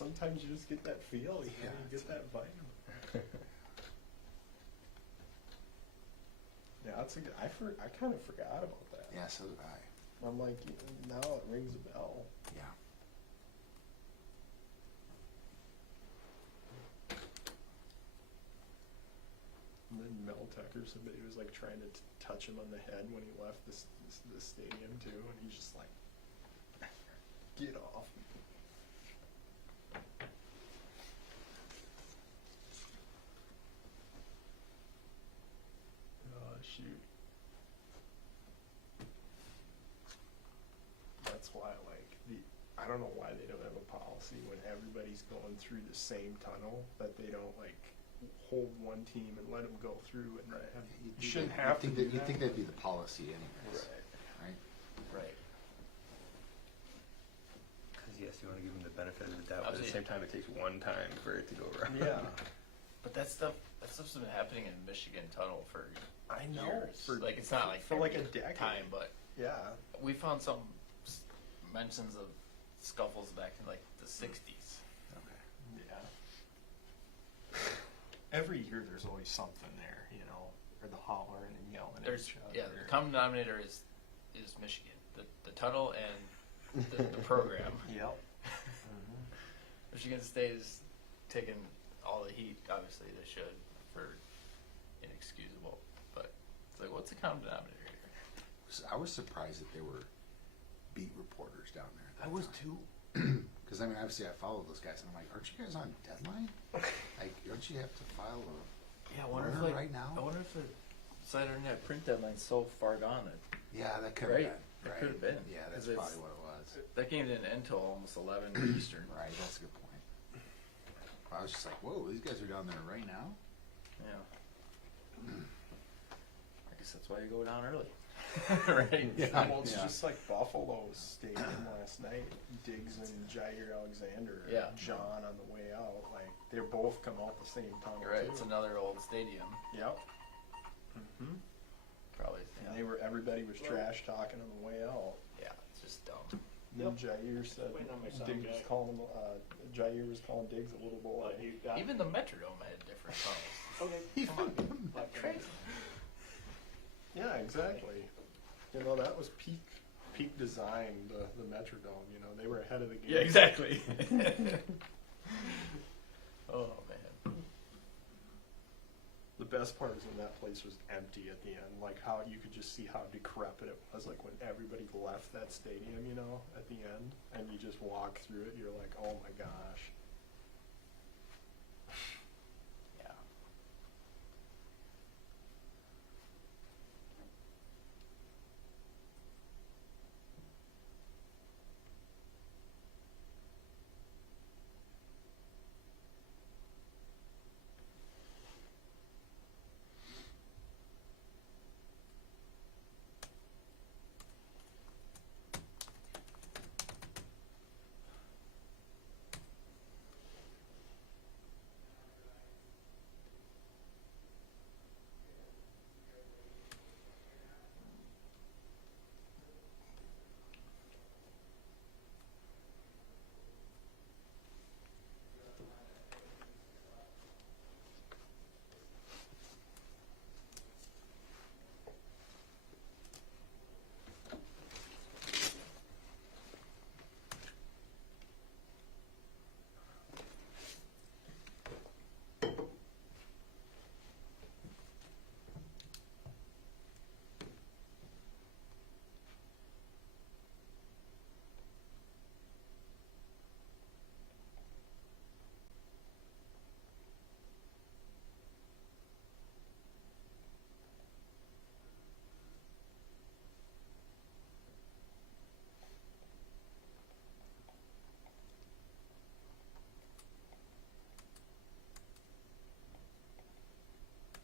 sometimes you just get that feel, you know, you get that vibe. Yeah, that's a good, I kind of forgot about that. Yeah, so did I. I'm like, now it rings a bell. Yeah. And then Mel Tech or somebody was like trying to touch him on the head when he left the stadium too, and he's just like, get off. Oh shoot. That's why I don't know why they don't have a policy when everybody's going through the same tunnel that they don't like hold one team and let them go through and have, you shouldn't have to do that. You'd think that'd be the policy anyways. Right. Right. Because yes, you want to give them the benefit of the doubt, but at the same time, it takes one time for it to go right. Yeah. But that stuff's been happening in Michigan Tunnel for I know. years. For, like it's not like for like a every decade. time, but Yeah. we found some mentions of scuffles back in like the 60s. Okay. Yeah. Every year there's always something there, you know, or the hollering and yelling at each other. Yeah, the common denominator is Michigan, the tunnel and the program. Yep. Michigan State is taking all the heat. Obviously, they should for inexcusable. But it's like, what's the common denominator here? I was surprised that there were beat reporters down there. I was too. Because I mean, obviously, I follow those guys, and I'm like, aren't you guys on deadline? Like, don't you have to file a Yeah, I wonder if order like, right now? I wonder if the Saturday Night print deadline's so far gone that Yeah, that could Right. have been. That Right. could have been. Yeah, that's 'Cause probably what it was. that game didn't end till almost 11 Eastern. Right, that's a good point. I was just like, whoa, these guys are down there right now? Yeah. I guess that's why you go down early. Right? Yeah. Well, it's just like Buffalo Stadium last night. Diggs and Jair Alexander, Yeah. John on the way out. Like they both come out the same tunnel. You're right. too. It's another old stadium. Yep. Probably. And everybody was trash talking on the way out. Yeah, it's just dumb. Then Jair said Waiting on my sound Diggs was guy. calling Jair was calling Diggs a little boy. You got Even the Metrodome had different tunnels. okay. Come on. Like Crazy. Yeah, exactly. You know, that was peak design, the Metrodome, you know, they were ahead of the game. Yeah, exactly. Oh man. The best part is when that place was empty at the end, like how you could just see how decrepit it was, like when everybody left that stadium, you know, at the end, and you just walk through it, you're like, oh my gosh. Yeah.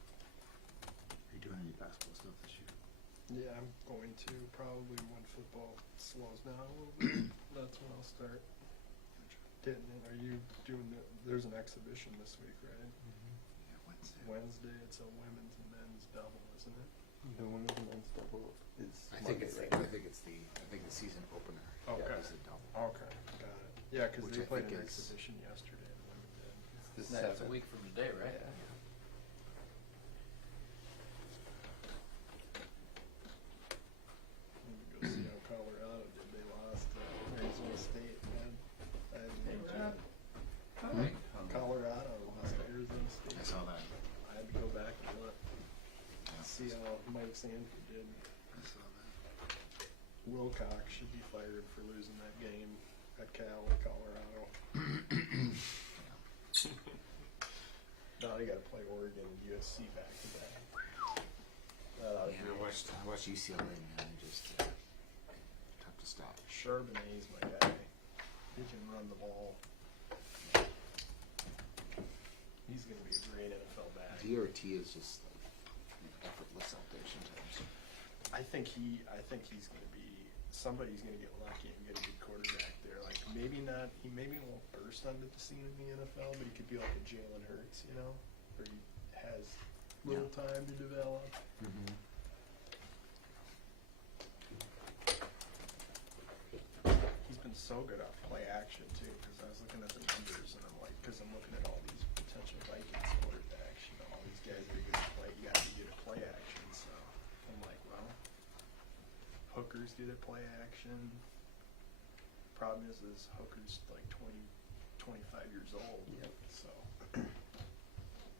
Are you doing any basketball stuff this year? Yeah, I'm going to probably when football slows down a little bit, that's when I'll start getting in. Are you doing there's an exhibition this week, right? Yeah, Wednesday. Wednesday, it's a women's and men's double, isn't it? The women's and men's double is I think Monday, it's right? the season opener. Okay. Is a double. Okay, got it. Yeah, because Which they I played think an is- exhibition yesterday. And won it. This That's a seven. week from today, right? Go see how Colorado did. They lost Arizona State, man. I Hey, had to Brad. Hmm? Colorado lost to Arizona State. I saw that. I had to go back and look, Yeah. see how Mike Sanford did. I saw that. Wilcox should be fired for losing that game at Cal in Colorado. Now they got to play Oregon and USC back to back. That ought to Man, be I watched UCLA, man. Just tough to stop. Charbonnet's my guy. He can run the ball. He's going to be a great NFL back. DRT is just like effortless out there sometimes. I think he's going to be somebody's going to get lucky and get a good quarterback there. Like maybe not, he maybe won't burst onto the scene in the NFL, but he could be like a Jalen Hurts, you know, where he has little time to develop. Mm-hmm. He's been so good off play action too, because I was looking at the numbers and I'm like, because I'm looking at all these potential Vikings quarterbacks, you know, all these guys that are good at play, you got to be good at play action. So I'm like, well, Hooker's good at play action. Problem is Hooker's like 25 years old. Yep. So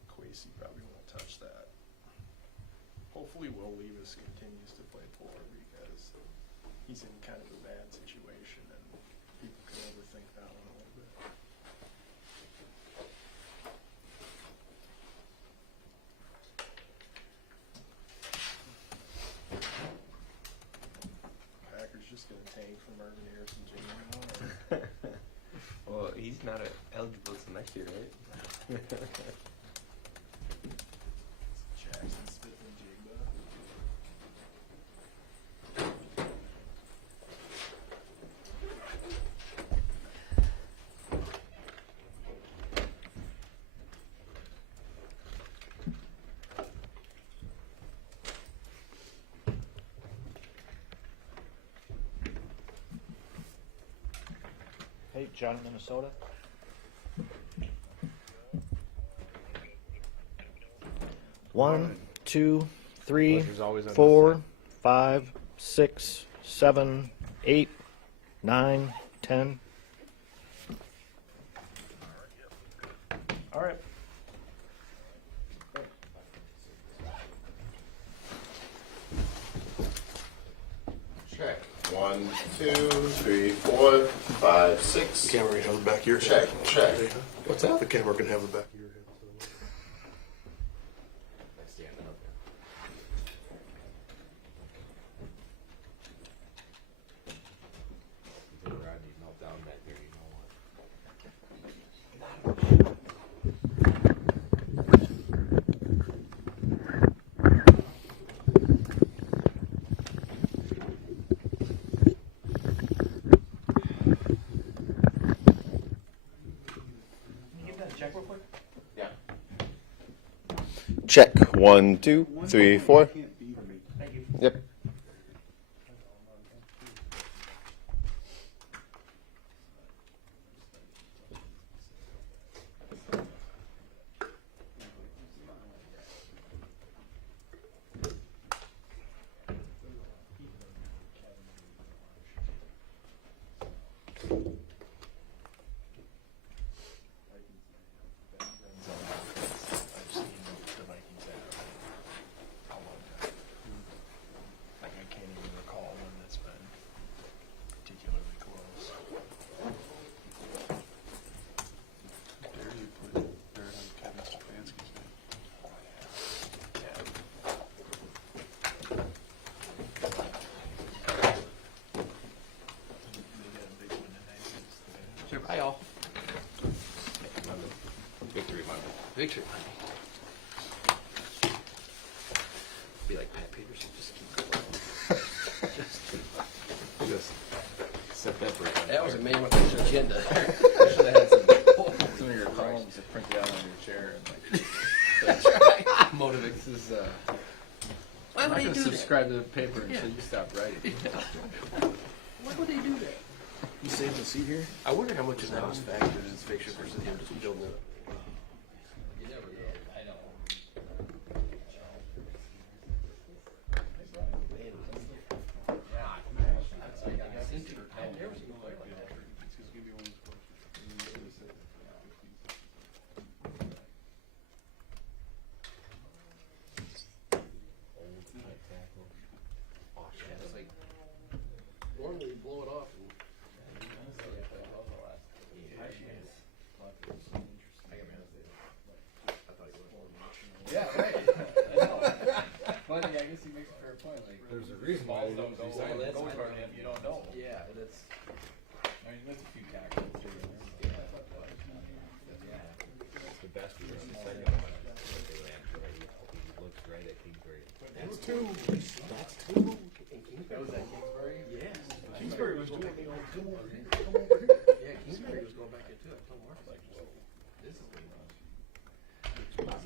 Quasey probably won't touch that. Hopefully Will Levis continues to play poor because he's in kind of a bad situation and people can overthink that one a little bit. Packers just gonna tank for Marvin Harrison Jr. now, or Well, he's not eligible till next year, right? Jackson Smith and Jigba. Hey, John, Minnesota. One, two, three, Rutgers always on the 4, side. 5, 6, 7, 8, 9, 10. All right. Check. 1, 2, 3, 4, 5, 6. The camera can have the back of your Check, head. check. What's that? The camera can have the back of your head. Check. 1, 2, 3, 4. Yep. I've seen the Vikings have a long time. Like I can't even recall one that's been particularly close. Dare you put dirt on Kevin Stefanski's name? They got a big one tonight against the Sure. Bye, all. Victory Monday. Victory Monday. Be like Pat Peterson, just keep going. Just set that break on That was a fire. man with an agenda. I should have had some of your columns to print out on your chair and like. That's right. Motivates is. Why would he do that? Subscribe to the paper until you stop writing. Why would he do that? You saving the seat here? I wonder how much of that was factored in fiction versus him just building it. Normally you blow it off and Yeah, right. I know. But yeah, I guess he makes a fair point. Like, There's a reason why balls they don't go design it. go toward him. You don't know. yeah, and it's I mean, there's a few tackles. The best is the second one. He looks right at Kingsbury. that's two. That's two. That was at Kingsbury? Yeah. Kingsbury was doing Come over here. Yeah, Kingsbury was going back in too. I told Mark like, whoa, this is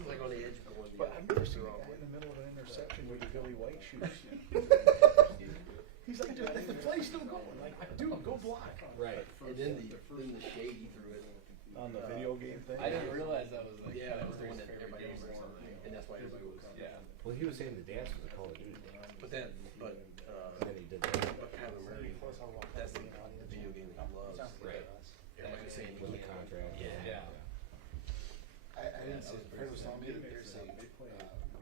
like on the edge of going. But I've never seen that guy in the middle of an interception with the Billy White shoes. He's like, the play's still going. Like, dude, go block. Right. And then the shade he threw it. On the video game thing? I didn't realize that was like. Yeah, that was the one that every everybody game was or on, something. and that's why everybody was. Yeah. Well, he was saying the dance was a Call of Duty dance. But then Then he did that. but Kyler Murray, that's the video game that he loves. Right. Everybody's saying he With the can't. contract. Yeah. I didn't see it. Fred was telling me that there's a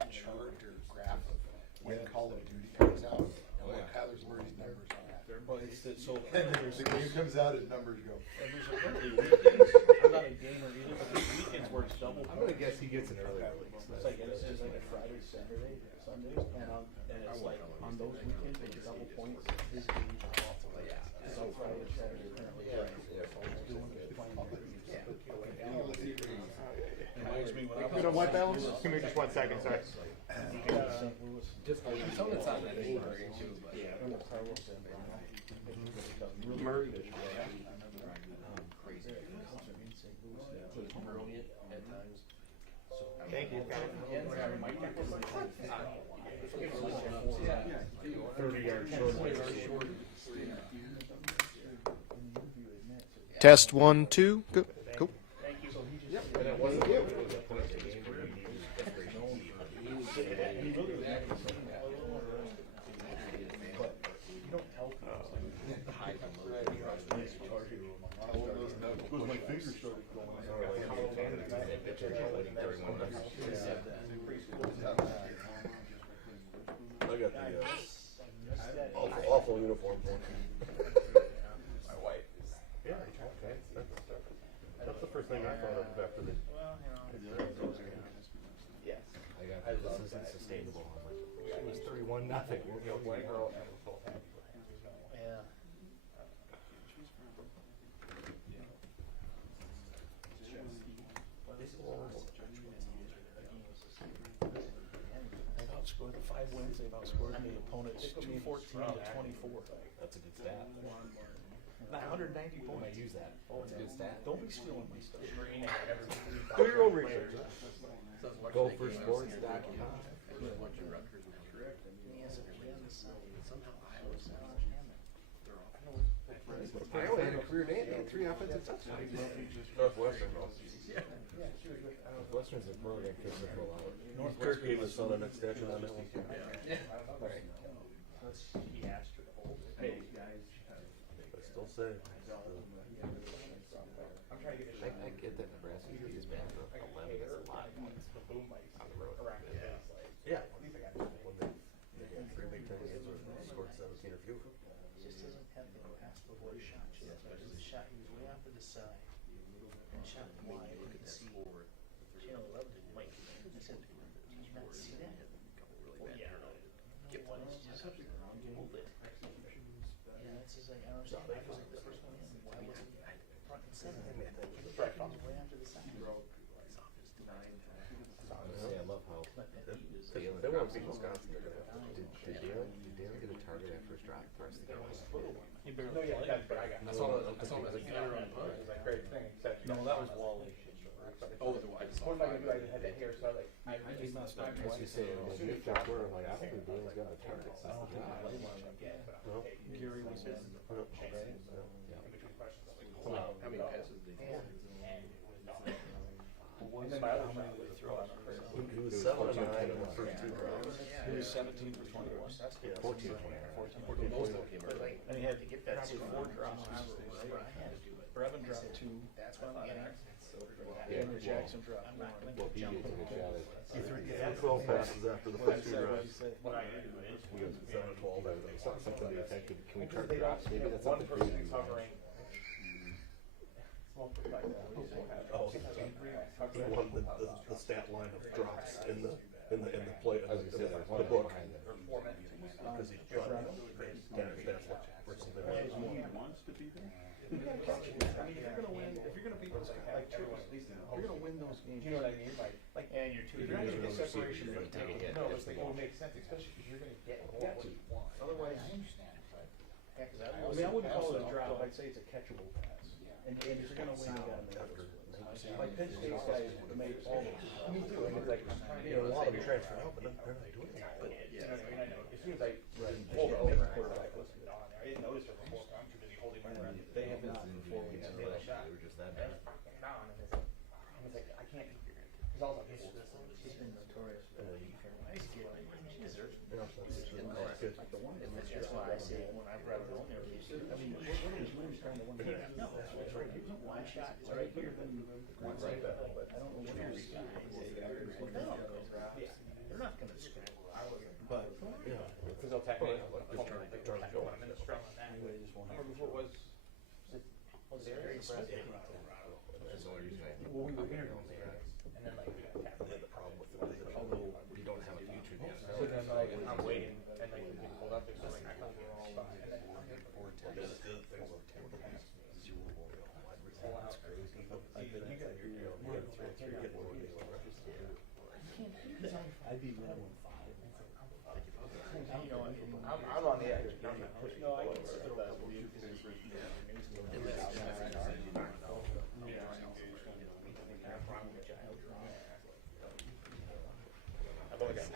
chart or graph of when Call of Duty comes out and what Kyler Murray's numbers are at. Well, it's that, so. The game comes out and numbers go. And there's apparently weekends. I'm not a gamer either, but there's weekends where it's double. I'm gonna guess he gets an early release. It's like, it's just like a Friday, Saturday, Sundays, and it's like, on those weekends, it's double points. His games are awful. So Friday, Saturday, apparently. Reminds me when I was. We don't want that one? Give me just 1 second, sorry. St. Louis. Some of it's on that Kingsbury too, but. Murray. Crazy. Brilliant at times. Thank you. Yeah. 30-yard short. Test 1, 2. Go. Cool. And it wasn't you. I got the awful uniform for My wife is. Yeah, okay. That's the first thing I thought of after the. Yes. This isn't sustainable. I'm like, it was 31-0. We're going white girl and we're both happy. Yeah. They've outscored the 5 wins. They've outscored the opponents 214 to 24. That's a good stat. 190 I might points. use that. That's a good stat. Don't be stealing my stuff. Do your own research. So I was watching that game, I was Gophers.com. sitting there thinking, I was watching Rutgers and somehow Iowa sounds they're off. Iowa had a career day. They had 3 offensive touchdowns. Northwestern. Northwestern's a program kids that roll out. Kirk gave his son an extension on this. Right. I still say. I get that Nebraska is bad for 11. That's a lot of points on the road. Yeah. When they had 3 Big Ten games where they scored 17 or fewer. Just doesn't have the pass before the shot. The shot, he was way off to the side. And shot wide, you could see. Channel 11 didn't like it. I said, did you not see that? Well, yeah. Get one, it's just move it. Yeah, it's just like, I don't know. I was like the first one in. Why wasn't he front and center? He was way off to the side. I love how They won't beat Wisconsin. They're gonna have to. did Dalen get a target after his drop the rest of the game? He barely played. I saw it as a gunner on punt. No, that was Wally. Oh, the wide. What am I gonna do? I had that hair, so I he's not stopping. As you say, when you get that word, I'm like, I don't think Dalen's got a target. I don't think I like one. No? Gary was in. Yeah. How many passes did he throw? And then how many did they throw on the first? He was 7 and 9 in the first 2 rounds. He was 17 for 21. Yeah, 14 or 20. 14. Most of them came early. And he had To get that probably score. 4 drops. Brevin dropped 2. That's what I'm getting. Daniel Jackson dropped I'm 1. not gonna get jumped. He threw 12 passes after the first 2 What'd drives. you say? He was 7 and 12 after that. It's not something they affected. Can we try They drops? don't Maybe have that's one something person crazy. covering. Oh, he won the stat line of drops in the play in the book because he stats or something. Wants to be there. You gotta catch it. I mean, if you're gonna win, if you're gonna beat those guys, like you're gonna win those games. You know what I mean? Like, And you're two if you're not gonna get years. separation from the team, no, it's like, it would make sense, especially because you're gonna get what you want. Otherwise, Yeah, 'cause I I mean, I wouldn't call it a drop. I'd say it's a catchable pass. And if you're gonna win, you gotta make it. Like Penn State's guys made all those. Me too. And it's like, I'm trying to, You know, a lot of them transfer out, but they're not doing it. But you know what I mean? I know. As soon as I pulled the different quarterback was on there, I didn't notice it before. I'm too busy holding my breath. They have not for 4 weeks. They had a shot. They were just that bad. Down, and it's like, I can't. Because all of this. She's been notorious for nice kid. She deserves it. yeah, that's good. That's why I say when I brought her home there, I mean, what is Williams trying to win? No, it's right here. One shot is right here. One's right there. I don't know what your guys. They're not gonna scramble. But, Yeah. because they'll tackle it. Charlie I'm in a strong on that. Anyway, just one. I remember before it was. Was it very expensive? Well, we were here. And then like we got tackled. The problem with it is although we don't have a future yet. So then like I'm waiting and like we get pulled up. It's like I come to the wrong spot. And then I'm here for 4 That's the other thing about Tampa Bay. Zero wide receiver. That's crazy. You got your, you got to throw 3 hit more days on records. I'd be minimum 5. You know, I'm on the edge. I'm not pushing. no, I can see the I've only got 3.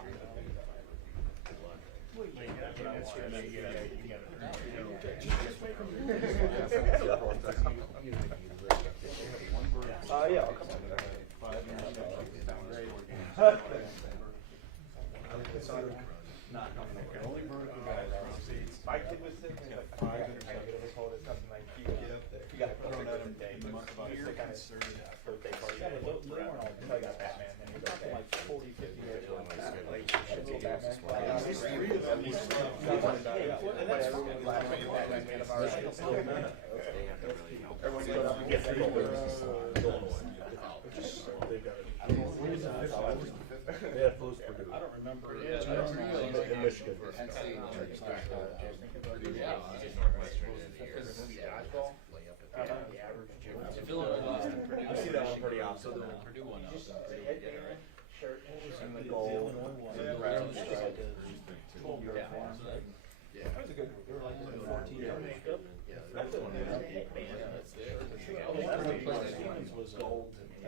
Yeah, I'll come on. Not coming over. Only vertical guys. My kid was sick, and he was like 5 interceptions. They told us something like he got thrown out of the day. But you're kind of birthday party. Yeah, but they weren't all. I got Batman, and he was talking like 40, 50 years old. Like, little Batman. Everyone showed up and gets They had Blues Purdue. I don't remember. In Michigan. Penn State. If Illinois lost to Purdue, I see that one pretty often. so the Purdue one also. And the goal. Yeah. That was a good. They were like 14 yards. That's the one. Stevens was gold.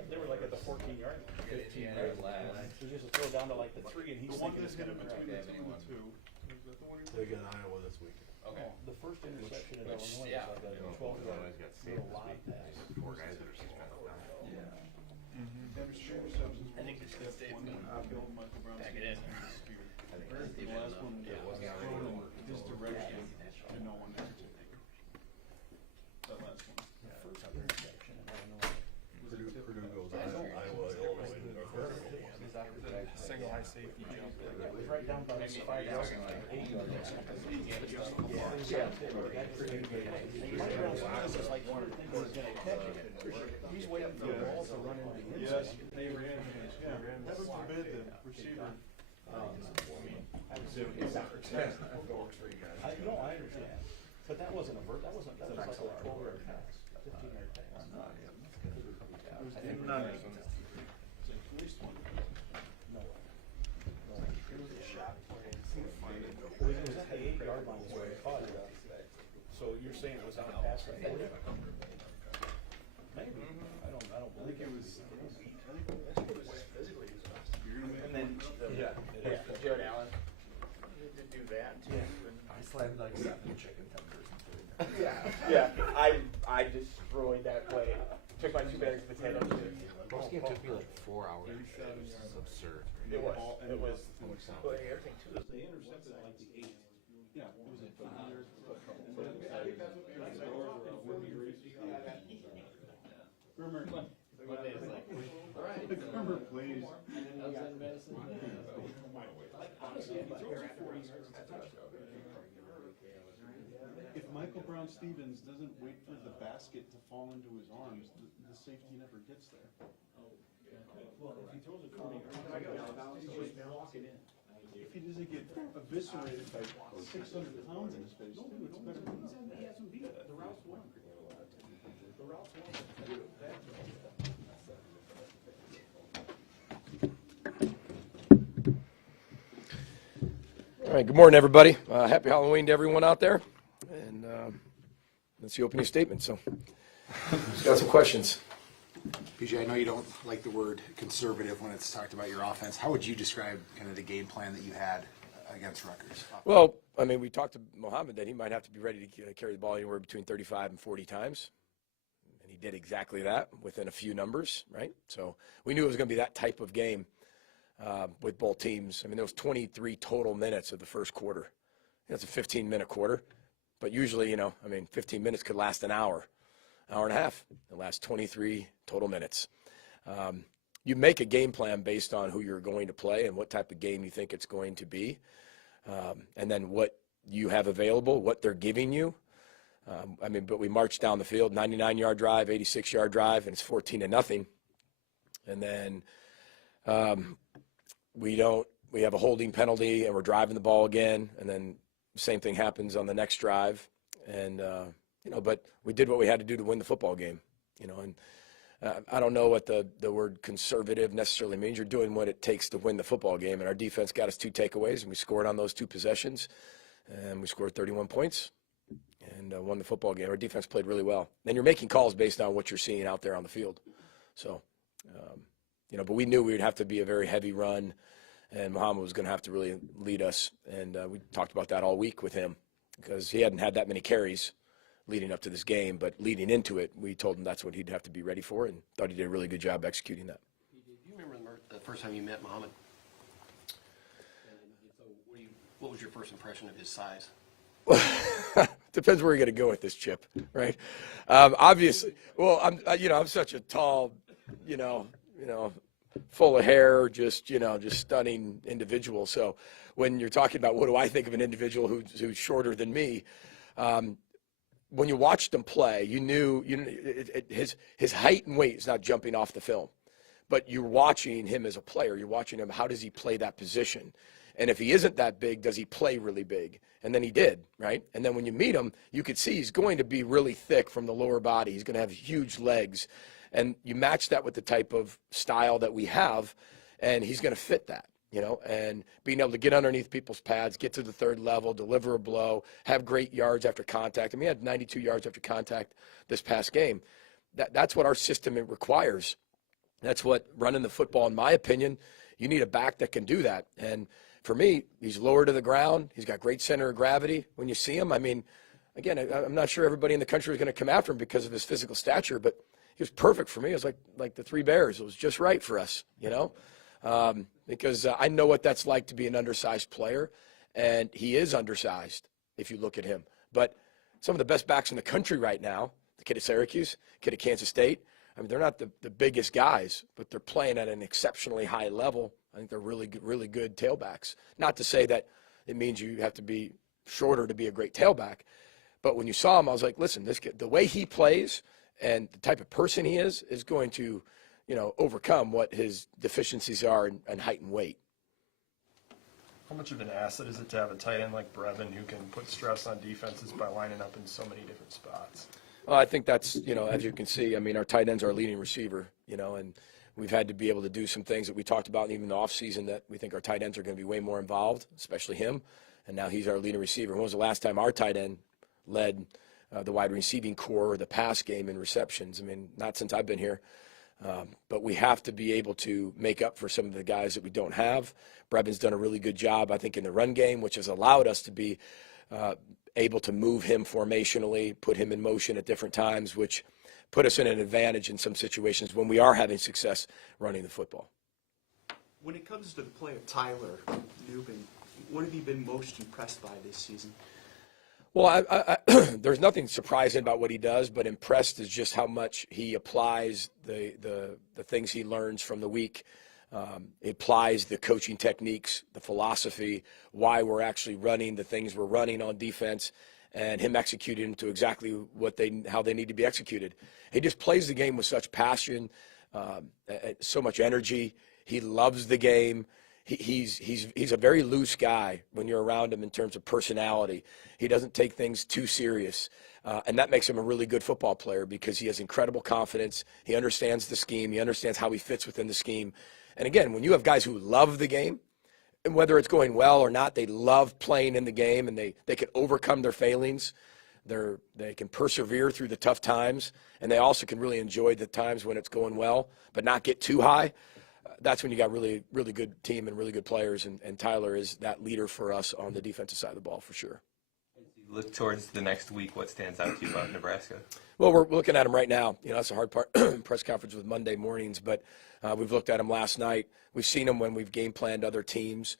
They were like at the 14-yard, 15 yards. So just throw down to like the 3, and he's thinking it's gonna be They get Iowa this week. Okay. the first interception in Illinois yeah. was like a 12-yard little lob pass. 4 guys that are suspended now. I think it's gonna stay. Back it in. The last one was thrown in his direction and no one answered. That last one. The first interception in Illinois. Purdue goes Iowa, Illinois, Single high safety jump. It was right down by 5 yards, 8 yards. He's waiting for the ball to run into the Yes, inside. they ran. Yeah, heaven forbid the receiver. I understand, but that wasn't a that was like a 12-yard pass, 15-yard pass. None of them. At least one. No way. It was a shot. It was at the 8-yard line where he caught it. So you're saying it was on a pass for 40? Maybe. I don't believe it was. And then Jared Allen to do that too. I slammed like 7 chicken tenders. yeah, I destroyed that play. Took my 2 bags of potatoes. Most game took me like 4 hours. This is absurd. It was. Well, everything too. They intercepted like the 8th. Yeah, it was at 50 yards. Grimmer, Grimmer, please. If Michael Brown-Stevens doesn't wait for the basket to fall into his arms, the safety never gets there. Well, if he throws it if he doesn't get eviscerated by 600 pounds in his face, too, it's better. He hasn't beat the routes won. The routes won. All right, good morning, everybody. Happy Halloween to everyone out there. And that's the opening statement. So, just got some questions. PJ, I know you don't like the word conservative when it's talked about your offense. How would you describe kind of the game plan that you had against Rutgers? Well, I mean, we talked to Mohammed that he might have to be ready to carry the ball anywhere between 35 and 40 times. And he did exactly that within a few numbers, right? So we knew it was going to be that type of game with both teams. I mean, there was 23 total minutes of the first quarter. That's a 15-minute quarter. But usually, 15 minutes could last an hour and a half. It lasts 23 total minutes. You make a game plan based on who you're going to play and what type of game you think it's going to be. And then what you have available, what they're giving you. But we marched down the field, 99-yard drive, 86-yard drive, and it's 14-0. And then we have a holding penalty and we're driving the ball again. And then the same thing happens on the next drive. And, but we did what we had to do to win the football game, and I don't know what the word conservative necessarily means. You're doing what it takes to win the football game. And our defense got us 2 takeaways and we scored on those 2 possessions and we scored 31 points and won the football game. Our defense played really well. And you're making calls based on what you're seeing out there on the field. So, but we knew we would have to be a very heavy run and Muhammad was going to have to really lead us. And we talked about that all week with him because he hadn't had that many carries leading up to this game, but leading into it, we told him that's what he'd have to be ready for and thought he did a really good job executing that. Do you remember the first time you met Muhammad? What was your first impression of his size? Depends where you're going to go with this, Chip, right? Obviously, well, I'm such a tall, full of hair, just stunning individual. So when you're talking about what do I think of an individual who's shorter than me, when you watched him play, you knew his height and weight is not jumping off the film, but you're watching him as a player. You're watching him. How does he play that position? And if he isn't that big, does he play really big? And then he did, right? And then when you meet him, you could see he's going to be really thick from the lower body. He's going to have huge legs. And you match that with the type of style that we have, and he's going to fit that. And being able to get underneath people's pads, get to the third level, deliver a blow, have great yards after contact. He had 92 yards after contact this past game. That's what our system requires. That's what running the football, in my opinion, you need a back that can do that. And for me, he's lower to the ground. He's got great center of gravity when you see him. Again, I'm not sure everybody in the country is going to come after him because of his physical stature, but he was perfect for me. It was like the 3 Bears. It was just right for us, because I know what that's like to be an undersized player, and he is undersized if you look at him. But some of the best backs in the country right now, the kid at Syracuse, kid at Kansas State, they're not the biggest guys, but they're playing at an exceptionally high level. I think they're really good tailbacks. Not to say that it means you have to be shorter to be a great tailback, but when you saw him, I was like, listen, this kid, the way he plays and the type of person he is going to overcome what his deficiencies are in height and weight. How much of an asset is it to have a tight end like Brevin who can put stress on defenses by lining up in so many different spots? Well, I think that's, as you can see, our tight end's our leading receiver, and we've had to be able to do some things that we talked about even in the offseason that we think our tight ends are going to be way more involved, especially him. And now he's our leading receiver. When was the last time our tight end led the wide receiving core or the pass game in receptions? Not since I've been here. But we have to be able to make up for some of the guys that we don't have. Brevin's done a really good job, I think, in the run game, which has allowed us to be able to move him formationally, put him in motion at different times, which put us in an advantage in some situations when we are having success running the football. When it comes to the play of Tyler Nubin, what have you been most impressed by this season? Well, there's nothing surprising about what he does, but impressed is just how much he applies the things he learns from the week. He applies the coaching techniques, the philosophy, why we're actually running the things we're running on defense, and him executing to exactly how they need to be executed. He just plays the game with such passion, so much energy. He loves the game. He's a very loose guy when you're around him in terms of personality. He doesn't take things too serious, and that makes him a really good football player because he has incredible confidence. He understands the scheme. He understands how he fits within the scheme. And again, when you have guys who love the game, and whether it's going well or not, they love playing in the game, and they can overcome their failings. They can persevere through the tough times, and they also can really enjoy the times when it's going well, but not get too high. That's when you got really, really good team and really good players, and Tyler is that leader for us on the defensive side of the ball for sure. As you look towards the next week, what stands out to you about Nebraska? Well, we're looking at him right now. That's the hard part. Press conference with Monday mornings, but we've looked at him last night. We've seen him when we've game planned other teams.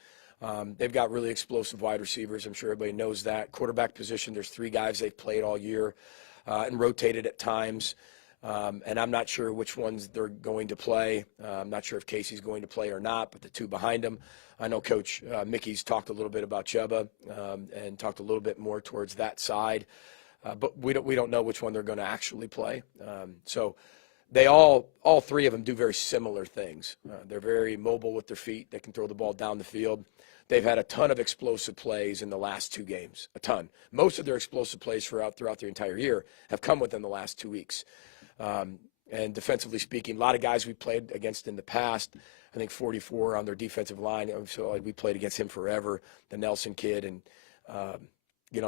They've got really explosive wide receivers. I'm sure everybody knows that. Quarterback position, there's 3 guys they've played all year and rotated at times. And I'm not sure which ones they're going to play. I'm not sure if Casey's going to play or not, but the 2 behind him. I know Coach Mickey's talked a little bit about Chuba and talked a little bit more towards that side. But we don't know which one they're going to actually play. So they all 3 of them do very similar things. They're very mobile with their feet. They can throw the ball down the field. They've had a ton of explosive plays in the last 2 games, a ton. Most of their explosive plays throughout the entire year have come within the last 2 weeks. And defensively speaking, a lot of guys we played against in the past, I think 44 on their defensive line. So we played against him forever, the Nelson kid. And,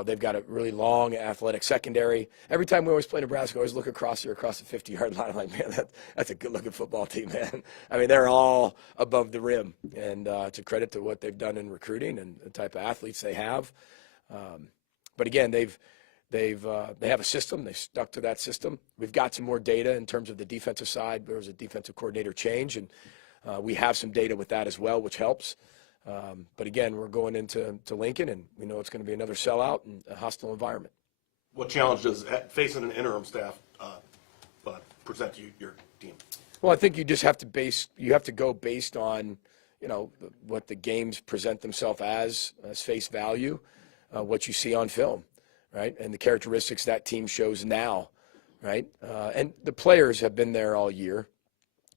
they've got a really long athletic secondary. Every time we always play Nebraska, I always look across the 50-yard line. I'm like, man, that's a good-looking football team, man. I mean, they're all above the rim. And it's a credit to what they've done in recruiting and the type of athletes they have. But again, they have a system. They've stuck to that system. We've got some more data in terms of the defensive side. There was a defensive coordinator change, and we have some data with that as well, which helps. But again, we're going into Lincoln, and we know it's going to be another sellout and a hostile environment. What challenge does facing an interim staff present to your team? Well, I think you just have to go based on, what the games present themselves as face value, what you see on film. Right, and the characteristics that team shows now, right? And the players have been there all year,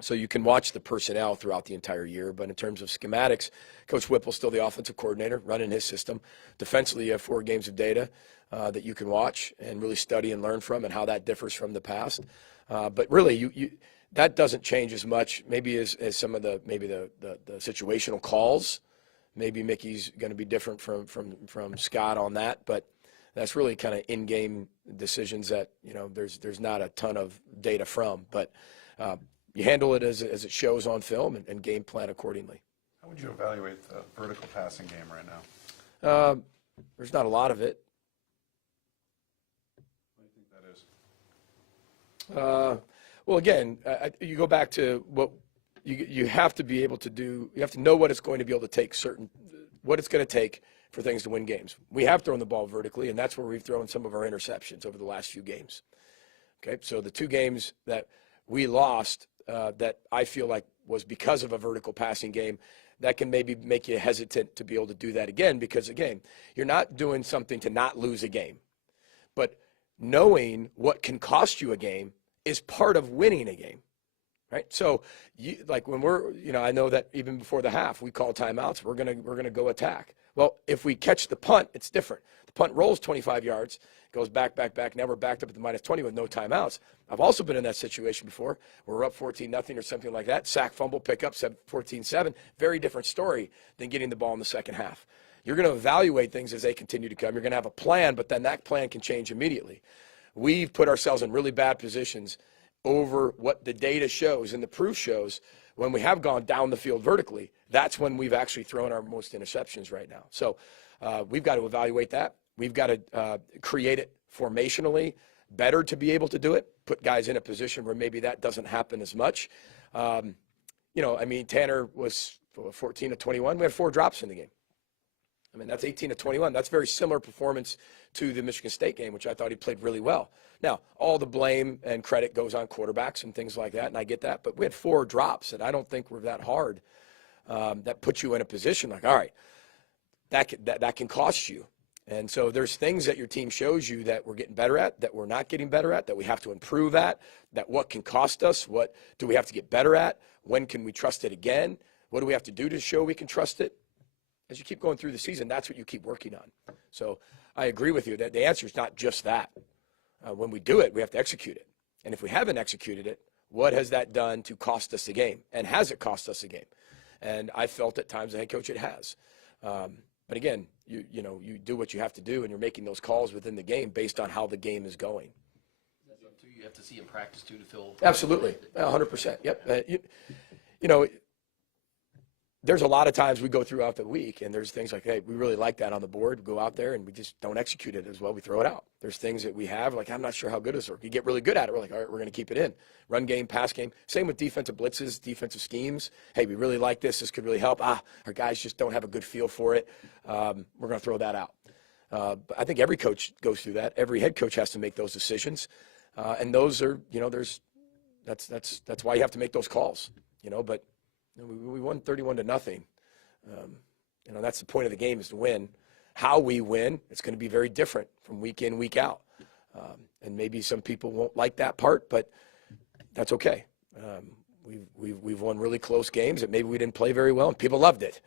so you can watch the personnel throughout the entire year. But in terms of schematics, Coach Whipple's still the offensive coordinator running his system. Defensively, you have 4 games of data that you can watch and really study and learn from, and how that differs from the past. But really, that doesn't change as much. Maybe as some of the situational calls. Maybe Mickey's going to be different from Scott on that, but. That's really kind of in-game decisions that, there's not a ton of data from. But you handle it as it shows on film and game plan accordingly. How would you evaluate the vertical passing game right now? There's not a lot of it. What do you think that is? Well, again, you go back to what you have to be able to do. You have to know what it's going to be able to take what it's going to take for things to win games. We have thrown the ball vertically, and that's where we've thrown some of our interceptions over the last few games. Okay, so the 2 games that we lost that I feel like was because of a vertical passing game, that can maybe make you hesitant to be able to do that again because, again, you're not doing something to not lose a game. But knowing what can cost you a game is part of winning a game. Right, so when we're, I know that even before the half, we call timeouts. We're gonna go attack. Well, if we catch the punt, it's different. The punt rolls 25 yards, goes back. Now we're backed up at the -20 with no timeouts. I've also been in that situation before. We're up 14-0 or something like that. Sack, fumble, pickup, 14-7. Very different story than getting the ball in the second half. You're going to evaluate things as they continue to come. You're going to have a plan, but then that plan can change immediately. We've put ourselves in really bad positions over what the data shows and the proof shows when we have gone down the field vertically. That's when we've actually thrown our most interceptions right now. So we've got to evaluate that. We've got to create it formationally better to be able to do it, put guys in a position where maybe that doesn't happen as much. Tanner was 14 of 21. We had 4 drops in the game. I mean, that's 18 of 21. That's very similar performance to the Michigan State game, which I thought he played really well. Now, all the blame and credit goes on quarterbacks and things like that, and I get that. But we had 4 drops that I don't think were that hard. That puts you in a position like, all right, that can cost you. And so there's things that your team shows you that we're getting better at, that we're not getting better at, that we have to improve at, that what can cost us, what do we have to get better at, when can we trust it again, what do we have to do to show we can trust it? As you keep going through the season, that's what you keep working on. So I agree with you that the answer is not just that. When we do it, we have to execute it. And if we haven't executed it, what has that done to cost us a game? And has it cost us a game? And I felt at times, the head coach, it has. But again, you do what you have to do, and you're making those calls within the game based on how the game is going. You have to see in practice too to feel. Absolutely, 100%. Yep. There's a lot of times we go throughout the week, and there's things like, hey, we really like that on the board. We go out there, and we just don't execute it as well. We throw it out. There's things that we have, like, I'm not sure how good it is. Or you get really good at it. We're like, all right, we're going to keep it in. Run game, pass game. Same with defensive blitzes, defensive schemes. Hey, we really like this. This could really help. Our guys just don't have a good feel for it. We're going to throw that out. But I think every coach goes through that. Every head coach has to make those decisions. And those are, that's why you have to make those calls, but we won 31-0. That's the point of the game, is to win. How we win, it's going to be very different from week in, week out. And maybe some people won't like that part, but that's okay. We've won really close games that maybe we didn't play very well, and people loved it.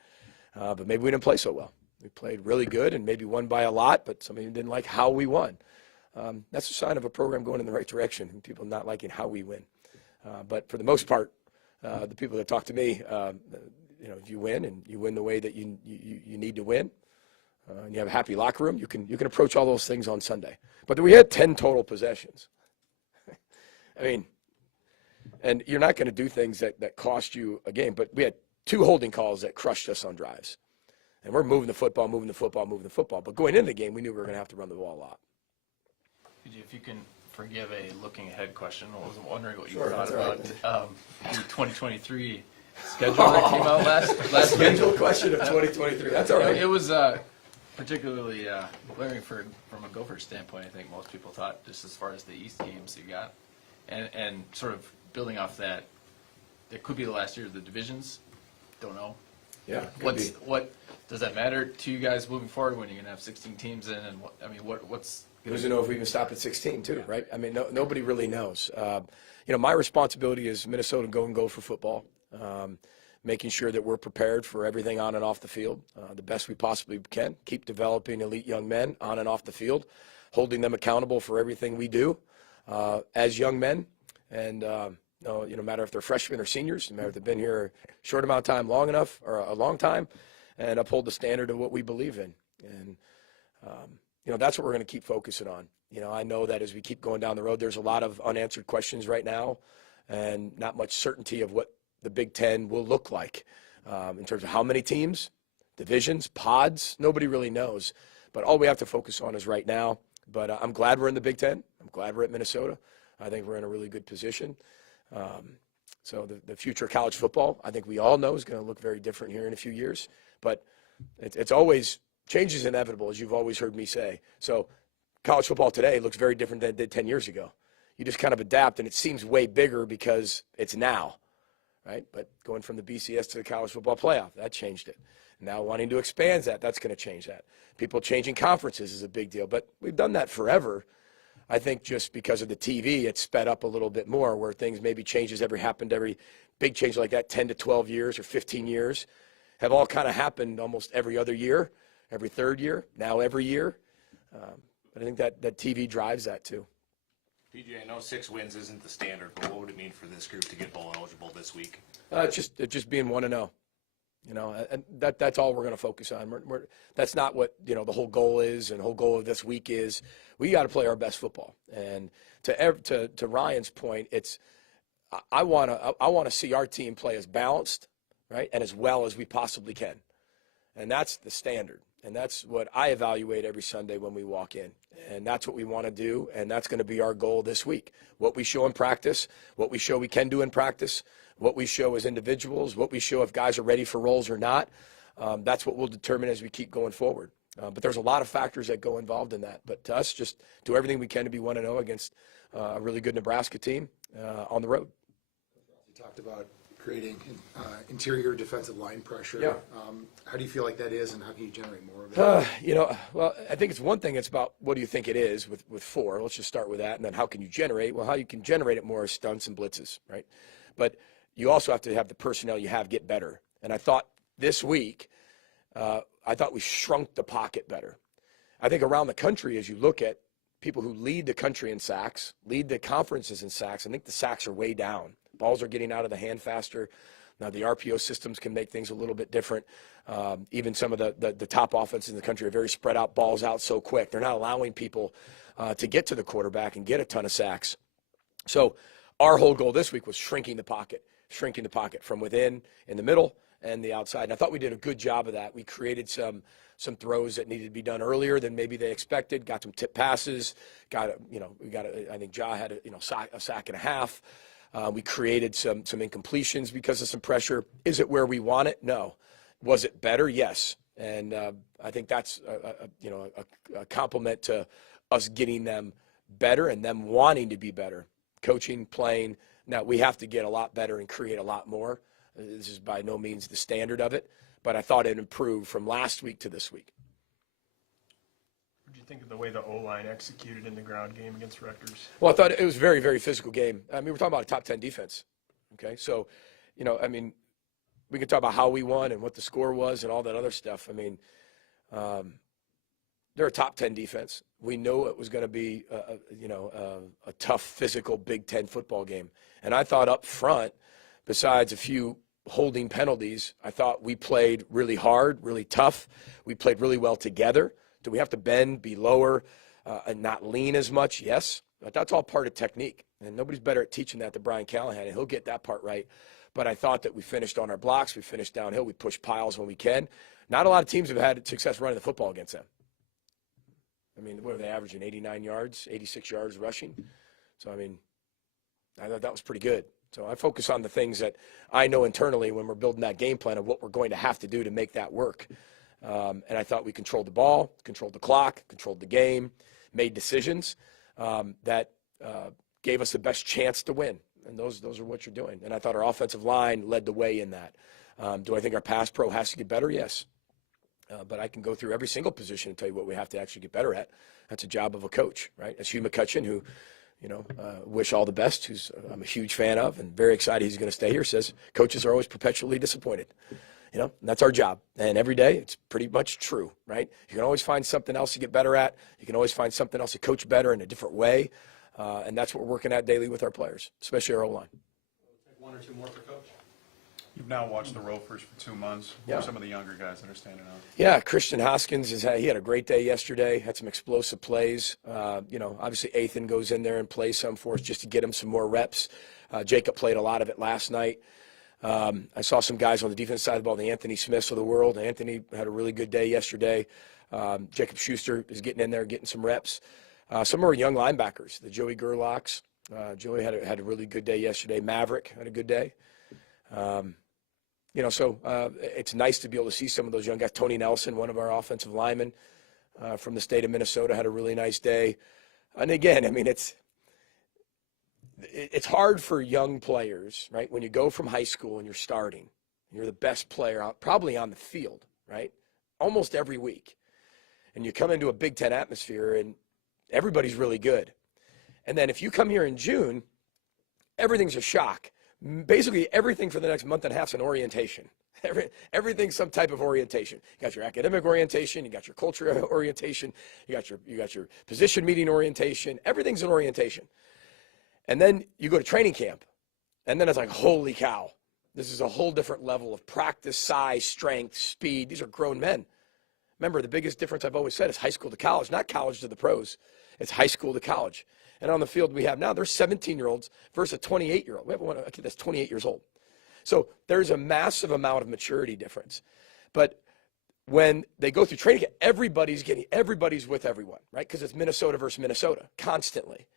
But maybe we didn't play so well. We played really good and maybe won by a lot, but somebody didn't like how we won. That's a sign of a program going in the right direction and people not liking how we win. But for the most part, the people that talk to me, if you win and you win the way that you need to win, and you have a happy locker room, you can approach all those things on Sunday. But we had 10 total possessions. And you're not going to do things that cost you a game. But we had 2 holding calls that crushed us on drives. And we're moving the football. But going into the game, we knew we were going to have to run the ball a lot. If you can forgive a looking ahead question, I was wondering what you thought about the 2023 schedule that came out last schedule question of 2023. That's all right. It was particularly glaring from a Gophers standpoint. I think most people thought, just as far as the East games you got, and sort of building off that, it could be the last year of the divisions. Don't know. Yeah. What does that matter to you guys moving forward when you're going to have 16 teams in? And what's Who doesn't know if we even stop at 16 too, right? Nobody really knows. My responsibility is Minnesota go for football, making sure that we're prepared for everything on and off the field, the best we possibly can, keep developing elite young men on and off the field, holding them accountable for everything we do as young men. And, no matter if they're freshmen or seniors, no matter if they've been here a short amount of time, long enough, or a long time, and uphold the standard of what we believe in. And, that's what we're going to keep focusing on. I know that as we keep going down the road, there's a lot of unanswered questions right now and not much certainty of what the Big Ten will look like in terms of how many teams, divisions, pods. Nobody really knows. But all we have to focus on is right now. But I'm glad we're in the Big Ten. I'm glad we're at Minnesota. I think we're in a really good position. So the future of college football, I think we all know, is going to look very different here in a few years. But it's always – change is inevitable, as you've always heard me say. So college football today looks very different than it did 10 years ago. You just kind of adapt, and it seems way bigger because it's now, right? But going from the BCS to the college football playoff, that changed it. Now wanting to expand that's going to change that. People changing conferences is a big deal, but we've done that forever. I think just because of the TV, it's sped up a little bit more, where things maybe happened every big change like that, 10 to 12 years or 15 years, have all kind of happened almost every other year. Every third year, now every year. But I think that TV drives that too. PJ, I know 6 wins isn't the standard, but what would it mean for this group to get bowl eligible this week? It's just being 1-0. And that's all we're going to focus on. That's not what the whole goal is, and the whole goal of this week is. We got to play our best football. And to Ryan's point, I want to see our team play as balanced, right, and as well as we possibly can. And that's the standard. And that's what I evaluate every Sunday when we walk in. And that's what we want to do, and that's going to be our goal this week. What we show in practice, what we show we can do in practice, what we show as individuals, what we show if guys are ready for roles or not, that's what we'll determine as we keep going forward. But there's a lot of factors that go involved in that. But to us, just do everything we can to be 1-0 against a really good Nebraska team on the road. You talked about creating interior defensive line pressure. Yeah. How do you feel like that is, and how can you generate more of it? Well, I think it's one thing. It's about what do you think it is with 4. Let's just start with that. And then how can you generate? Well, how you can generate it more is stunts and blitzes, right? But you also have to have the personnel you have get better. And I thought this week, I thought we shrunk the pocket better. I think around the country, as you look at people who lead the country in sacks, lead the conferences in sacks, I think the sacks are way down. Balls are getting out of the hand faster. Now, the RPO systems can make things a little bit different. Even some of the top offenses in the country are very spread out, balls out so quick. They're not allowing people to get to the quarterback and get a ton of sacks. So our whole goal this week was shrinking the pocket from within, in the middle, and the outside. And I thought we did a good job of that. We created some throws that needed to be done earlier than maybe they expected, got some tip passes, I think Ja had a sack and a half. We created some incompletions because of some pressure. Is it where we want it? No. Was it better? Yes. And I think that's a compliment to us getting them better and them wanting to be better. Coaching, playing. Now, we have to get a lot better and create a lot more. This is by no means the standard of it, but I thought it improved from last week to this week. What do you think of the way the O-line executed in the ground game against Rutgers? Well, I thought it was a very, very physical game. I mean, we're talking about a top 10 defense. Okay, so, we can talk about how we won and what the score was and all that other stuff. I mean, they're a top 10 defense. We know it was going to be, a tough, physical Big Ten football game. And I thought up front, besides a few holding penalties, I thought we played really hard, really tough. We played really well together. Do we have to bend, be lower, and not lean as much? Yes. But that's all part of technique. And nobody's better at teaching that than Brian Callahan, and he'll get that part right. But I thought that we finished on our blocks. We finished downhill. We pushed piles when we can. Not a lot of teams have had success running the football against them. I mean, what are they averaging? 89 yards, 86 yards rushing? So, I thought that was pretty good. So I focus on the things that I know internally when we're building that game plan of what we're going to have to do to make that work. And I thought we controlled the ball, controlled the clock, controlled the game, made decisions that gave us the best chance to win. And those are what you're doing. And I thought our offensive line led the way in that. Do I think our pass pro has to get better? Yes. But I can go through every single position and tell you what we have to actually get better at. That's a job of a coach, right? As Hugh McCutcheon, who, wish all the best, who's I'm a huge fan of and very excited he's going to stay here, says coaches are always perpetually disappointed. And that's our job. And every day it's pretty much true, right? You can always find something else to get better at. You can always find something else to coach better in a different way. And that's what we're working at daily with our players, especially our O-line. One or two more for Coach. You've now watched the Gophers for 2 months. Who are some of the younger guys that are standing out? Yeah, Christian Hoskins, he had a great day yesterday, had some explosive plays. Obviously Athan goes in there and plays some for us just to get him some more reps. Jacob played a lot of it last night. I saw some guys on the defense side of the ball, the Anthony Smiths of the world. Anthony had a really good day yesterday. Jacob Schuster is getting in there, getting some reps. Some of our young linebackers, the Joey Gerlachs. Joey had a really good day yesterday. Maverick had a good day. It's nice to be able to see some of those young guys. Tony Nelson, one of our offensive linemen from the state of Minnesota, had a really nice day. And again, it's hard for young players, right? When you go from high school and you're starting, you're the best player probably on the field, right? Almost every week. And you come into a Big Ten atmosphere and everybody's really good. And then if you come here in June, everything's a shock. Basically everything for the next month and a half is an orientation. Everything's some type of orientation. You got your academic orientation, you got your culture orientation, you got your position meeting orientation. Everything's an orientation. And then you go to training camp, and then it's like, holy cow, this is a whole different level of practice, size, strength, speed. These are grown men. Remember, the biggest difference I've always said is high school to college, not college to the pros. It's high school to college. And on the field we have now, there's 17-year-olds versus a 28-year-old. We have a kid that's 28 years old. So there's a massive amount of maturity difference. But when they go through training camp, everybody's with everyone, right? Because it's Minnesota versus Minnesota constantly.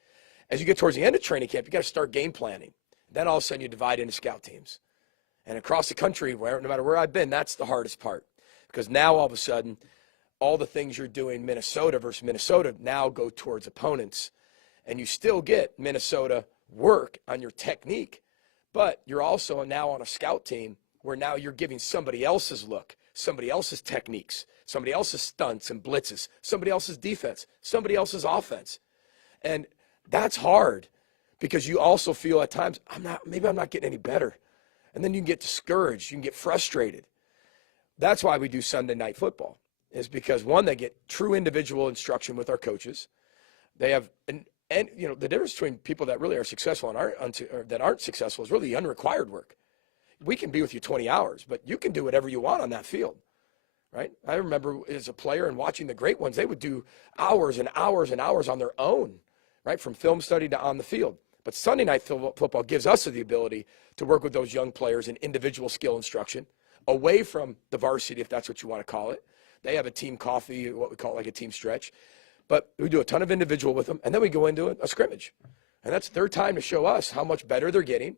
As you get towards the end of training camp, you got to start game planning. Then all of a sudden you divide into scout teams. And across the country, no matter where I've been, that's the hardest part. Because now all of a sudden, all the things you're doing Minnesota versus Minnesota now go towards opponents. And you still get Minnesota work on your technique, but you're also now on a scout team where now you're giving somebody else's look, somebody else's techniques, somebody else's stunts and blitzes, somebody else's defense, somebody else's offense. And that's hard because you also feel at times, maybe I'm not getting any better. And then you can get discouraged, you can get frustrated. That's why we do Sunday night football, is because one, they get true individual instruction with our coaches. They have, and you know, the difference between people that really are successful and that aren't successful is really the unrequired work. We can be with you 20 hours, but you can do whatever you want on that field, right? I remember as a player and watching the great ones, they would do hours and hours and hours on their own, right, from film study to on the field. But Sunday night football gives us the ability to work with those young players in individual skill instruction, away from the varsity, if that's what you want to call it. They have a team coffee, what we call like a team stretch. But we do a ton of individual with them, and then we go into a scrimmage. And that's their time to show us how much better they're getting,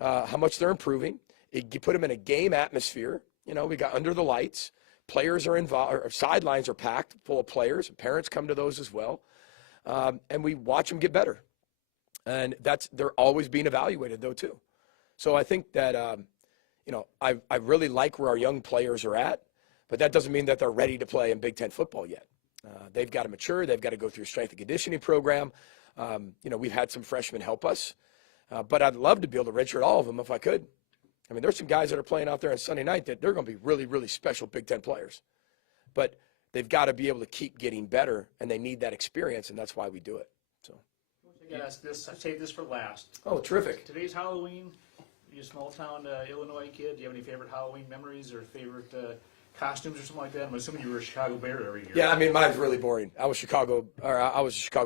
how much they're improving. You put them in a game atmosphere. You know, we got under the lights. Players are involved, or sidelines are packed full of players. Parents come to those as well. And we watch them get better. And they're always being evaluated, though, too. So I think that, you know, I really like where our young players are at, but that doesn't mean that they're ready to play in Big Ten football yet. They've got to mature. They've got to go through a strength and conditioning program. You know, we've had some freshmen help us, but I'd love to be able to redshirt all of them if I could. I mean, there's some guys that are playing out there on Sunday night that they're going to be really, really special Big Ten players. But they've got to be able to keep getting better, and they need that experience, and that's why we do it. So. I got this. I saved this for last. Oh, terrific. Today's Halloween. You're a small-town Illinois kid. Do you have any favorite Halloween memories or favorite costumes or something like that? I'm assuming you were a Chicago Bear every year. Yeah, I mean, mine's really boring. I was a Chicago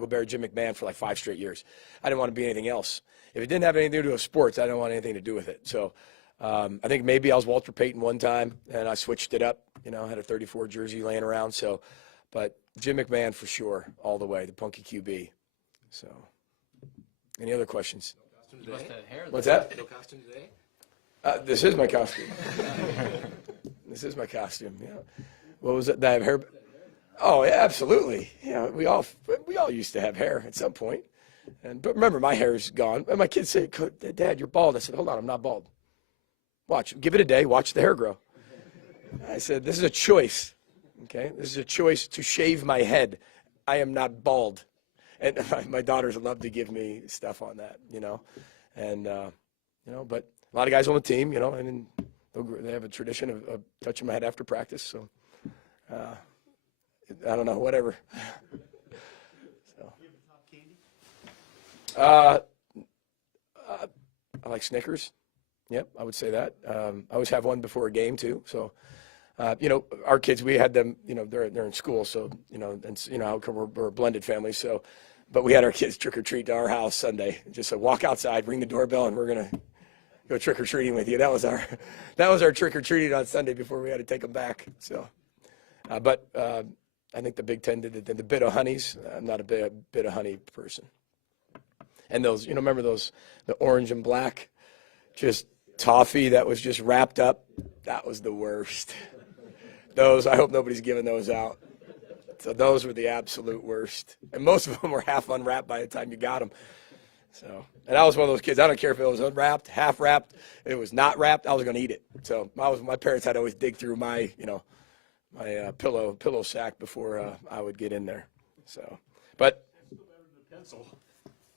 Bear, Jim McMahon, for like 5 straight years. I didn't want to be anything else. If it didn't have anything to do with sports, I didn't want anything to do with it. So I think maybe I was Walter Payton one time, and I switched it up. You know, I had a 34 jersey laying around. So, but Jim McMahon for sure, all the way, the punky QB. So, any other questions? You must have hair. What's that? No costume today? This is my costume. This is my costume. Yeah. What was it? Did I have hair? Oh, yeah, absolutely. Yeah, we all used to have hair at some point. But remember, my hair's gone. And my kids say, "Dad, you're bald." I said, "Hold on, I'm not bald. Watch. Give it a day. Watch the hair grow." I said, "This is a choice. Okay, this is a choice to shave my head. I am not bald." And my daughters love to give me stuff on that, you know, and you know, but a lot of guys on the team, you know, and they have a tradition of touching my head after practice. So I don't know, whatever. So. I like Snickers. Yep, I would say that. I always have one before a game too. So. You know, our kids, we had them, you know, they're in school, so, you know, and, you know, we're a blended family, so, but we had our kids trick-or-treat to our house Sunday. Just walk outside, ring the doorbell, and we're going to go trick-or-treating with you. That was our trick-or-treating on Sunday before we had to take them back, so. But I think the Big Ten did the bit of honeys. I'm not a bit of honey person. And those, you know, remember those, the orange and black, just toffee that was just wrapped up? That was the worst. Those, I hope nobody's giving those out. So those were the absolute worst. And most of them were half unwrapped by the time you got them. So, and I was one of those kids, I don't care if it was unwrapped, half wrapped, if it was not wrapped, I was going to eat it. So my parents had to always dig through my, you know, my pillow sack before I would get in there. So, but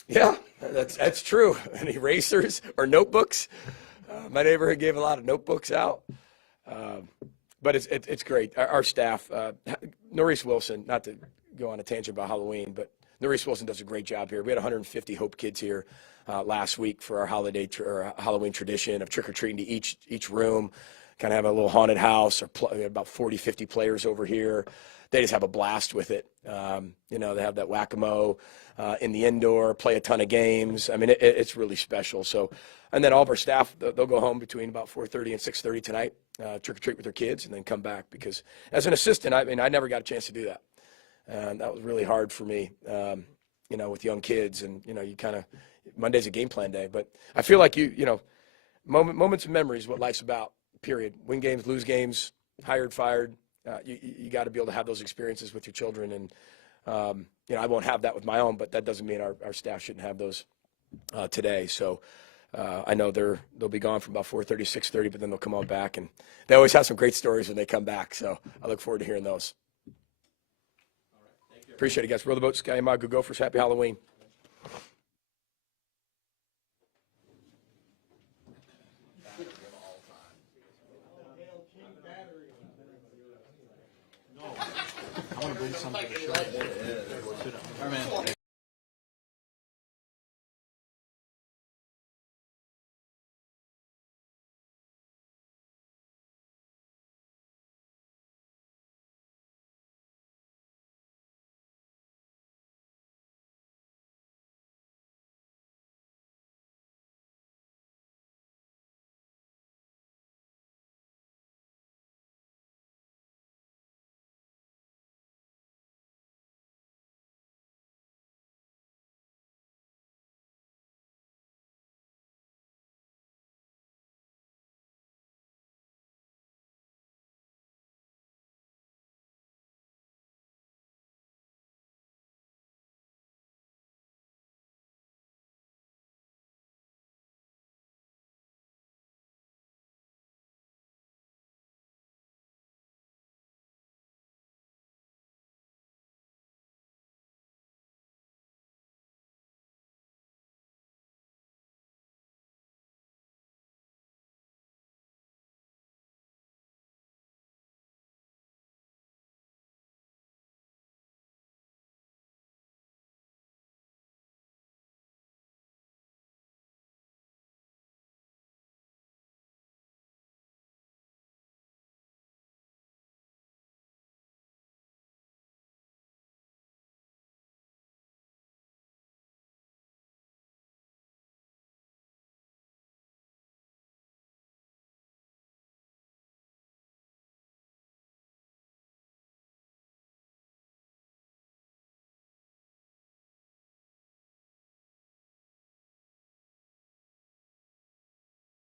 yeah, that's true. And erasers or notebooks. My neighborhood gave a lot of notebooks out. But it's great. Our staff, Norris Wilson, not to go on a tangent about Halloween, but Norris Wilson does a great job here. We had 150 Hope kids here last week for our Halloween tradition of trick-or-treating to each room, kind of have a little haunted house, or about 40, 50 players over here. they just have a blast with it. You know, they have that whack-a-mole in the indoor, play a ton of games. I mean, it's really special. So, and then all of our staff, they'll go home between about 4:30 and 6:30 tonight, trick-or-treat with their kids, and then come back. Because as an assistant, I mean, I never got a chance to do that. And that was really hard for me, you know, with young kids. And, you know, you kind of, Monday's a game plan day. But I feel like you know, moments of memory is what life's about, period. Win games, lose games, hired, fired. You got to be able to have those experiences with your children. And, you know, I won't have that with my own, but that doesn't mean our staff shouldn't have those today. So I know they'll be gone from about 4:30, 6:30, but then they'll come on back. And they always have some great stories when they come back. So I look forward to hearing those. Appreciate it, guys. Row the boat, Sky Go Gophers. Happy Halloween. I want to bring something to the show. All right, man.